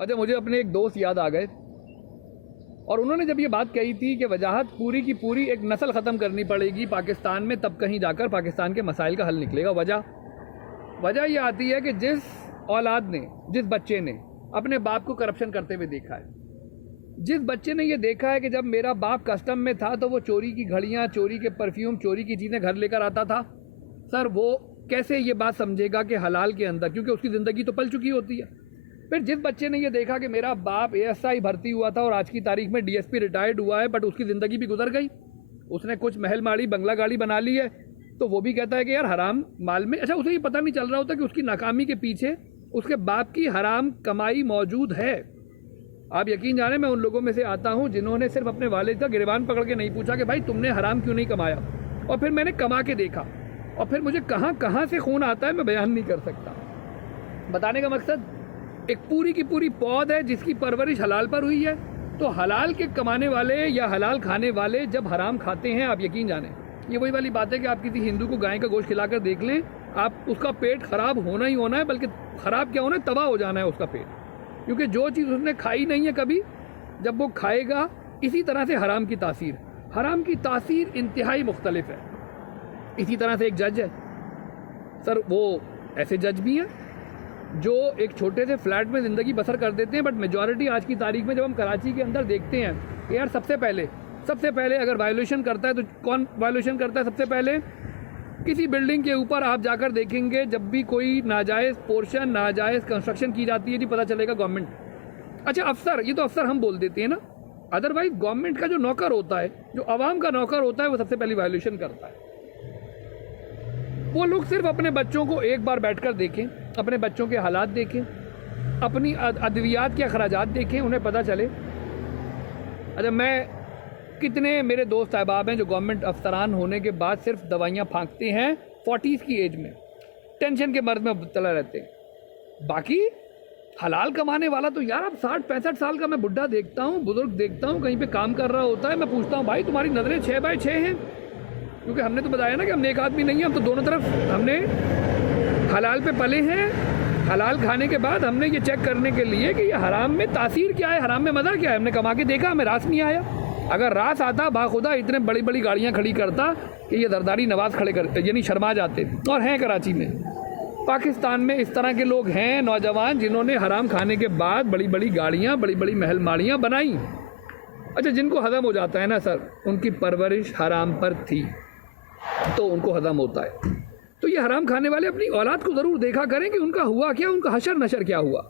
अच्छा, मुझे अपने एक दोस्त याद आ गए और उन्होंने जब ये बात कही थी कि वजाहत पूरी की पूरी एक नस्ल ख़त्म करनी पड़ेगी पाकिस्तान में, तब कहीं जाकर पाकिस्तान के मसाइल का हल निकलेगा। वजह ये आती है कि जिस औलाद ने, जिस बच्चे ने अपने बाप को करप्शन करते हुए देखा है, जिस बच्चे ने ये देखा है कि जब मेरा बाप कस्टम में था तो वो चोरी की घड़ियाँ, चोरी के परफ्यूम, चोरी की चीज़ें घर लेकर आता था, सर वो कैसे ये बात समझेगा कि हलाल के अंदर, क्योंकि उसकी ज़िंदगी तो पल चुकी होती है। फिर जिस बच्चे ने ये देखा कि मेरा बाप ASI भर्ती हुआ था और आज की तारीख में DSP रिटायर्ड हुआ है, बट उसकी ज़िंदगी भी गुजर गई, उसने कुछ महल माड़ी बंगला गाड़ी बना ली है, तो वो भी कहता है कि यार हराम माल में, अच्छा उसे ये पता नहीं चल रहा होता कि उसकी नाकामी के पीछे उसके बाप की हराम कमाई मौजूद है। आप यकीन जाने मैं उन लोगों में से आता हूँ जिन्होंने सिर्फ अपने वालिद का गिरबान पकड़ के नहीं पूछा कि भाई तुमने हराम क्यों नहीं कमाया, और फिर मैंने कमा के देखा, और फिर मुझे कहाँ कहाँ से खून आता है मैं बयान नहीं कर सकता। बताने का मकसद, एक पूरी की पूरी पौध है जिसकी परवरिश हलाल पर हुई है, तो हलाल के कमाने वाले या हलाल खाने वाले जब हराम खाते हैं, आप यकीन जाने, ये वही वाली बात है कि आप किसी हिंदू को गाय का गोश्त खिलाकर देख लें, आप उसका पेट खराब होना ही होना है, बल्कि ख़राब क्या होना है, तबाह हो जाना है उसका पेट, क्योंकि जो चीज़ उसने खाई नहीं है कभी, जब वो खाएगा, इसी तरह से हराम की तासीर इंतहाई मुख्तलिफ है। इसी तरह से एक जज है सर, वो ऐसे जज भी हैं जो एक छोटे से फ्लैट में ज़िंदगी बसर कर देते हैं, बट मेजॉरिटी आज की तारीख में जब हम कराची के अंदर देखते हैं कि यार सबसे पहले अगर वायोलेशन करता है तो कौन वायोलेशन करता है सबसे पहले, किसी बिल्डिंग के ऊपर आप जाकर देखेंगे जब भी कोई नाजायज़ पोर्शन, नाजायज़ कंस्ट्रक्शन की जाती है जी, पता चलेगा गवर्नमेंट। अच्छा अफसर, ये तो अफसर हम बोल देते हैं ना, अदरवाइज गवर्नमेंट का जो नौकर होता है, जो आवाम का नौकर होता है, वो सबसे पहले वायोलेशन करता है। वो लोग सिर्फ अपने बच्चों को एक बार बैठकर देखें, अपने बच्चों के हालात देखें, अपनी अद्वियात के अखराजात देखें, उन्हें पता चले। अच्छा, मैं कितने मेरे दोस्त अहबाब हैं जो गवर्नमेंट अफसरान होने के बाद सिर्फ दवाइयाँ फाँकते हैं 40s की एज में, टेंशन के मर्ज में मुब्तला रहते हैं। बाकी हलाल कमाने वाला तो यार, अब 60-65 साल का मैं बुढ़ा देखता हूँ, बुजुर्ग देखता हूँ, कहीं पे काम कर रहा होता है, मैं पूछता हूँ भाई तुम्हारी नज़रें 6x6 हैं, क्योंकि हमने तो बताया ना कि हम नेक आदमी नहीं हैं, हम तो दोनों तरफ हमने हलाल पे पले हैं। हलाल खाने के बाद हमने ये चेक करने के लिए कि ये हराम में तासीर क्या है, हराम में मज़ा क्या है, हमने कमा के देखा, हमें रास नहीं आया। अगर रास आता बाखुदा इतने बड़ी बड़ी गाड़ियाँ खड़ी करता कि ये दरदारी नवाज खड़े करते, यानी शर्मा जाते। और हैं कराची में, पाकिस्तान में इस तरह के लोग हैं, नौजवान, जिन्होंने हराम खाने के बाद बड़ी बड़ी गाड़ियाँ, बड़ी बड़ी महल माड़ियाँ बनाई। अच्छा, जिनको हजम हो जाता है ना सर, उनकी परवरिश हराम पर थी तो उनको हजम होता है। तो ये हराम खाने वाले अपनी औलाद को ज़रूर देखा करें कि उनका हुआ क्या, उनका हशर नशर क्या हुआ।